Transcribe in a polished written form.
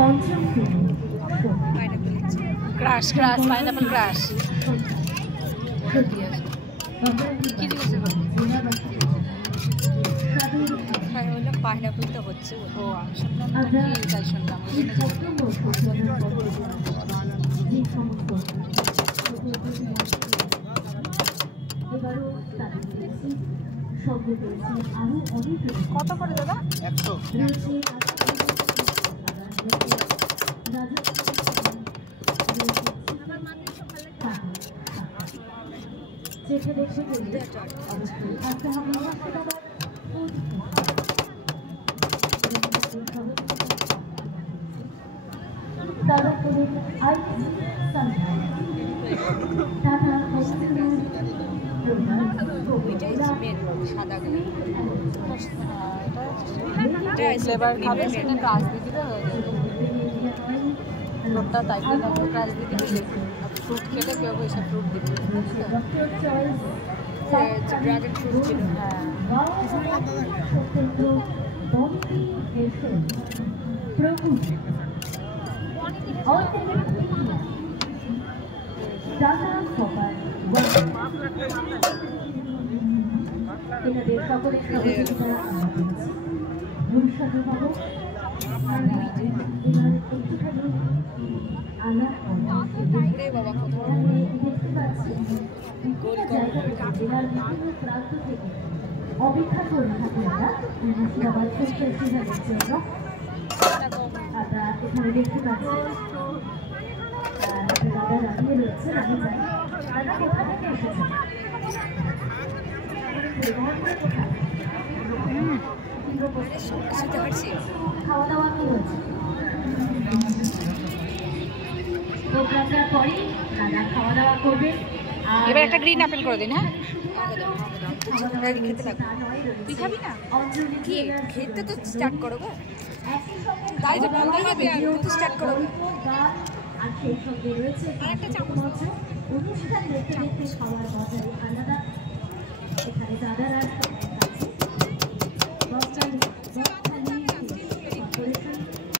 পঞ্চম দিনে crush crush pineapple crush কি দিয়েছে হ্যাঁ বললাম পাইনাপল তো হচ্ছে ও আমি শুনলাম কি তাই শুনলাম কত করে দাদা 100 ক্রাশ দিয়ে দিবে লোকটা তাই ক্রাশ দিয়ে দিবে ফ্রুট খেলে কেউ এসে ফ্রুট দিবে ড্রাগন ফ্রুট ছিল হ্যাঁ অপেক্ষা করে থাকি আমরা মুর্শিদাবাদ ফেস্টিভ্যালের জন্য। আমরা এখানে দেখতে পাচ্ছি দাদা দাঁড়িয়ে রয়েছেন। আমি জানি দাদা কোথা থেকে এসেছেন, খাওয়া দাওয়া কি হয়েছে? প্রোগ্রামটার পরে দাদা খাওয়া দাওয়া করবেন। এবার একটা গ্রিন আপেল করে দিন। হ্যাঁ খেতে লাগবে। তুই খাবি না? কি খেতে তো স্টার্ট করো গো, গাড়ি তো বন্ধ হবে আর তো স্টার্ট করো। আর সেই সঙ্গে রয়েছে একটা চামচ অনুষ্ঠান দেখতে দেখতে খাওয়ার মজাই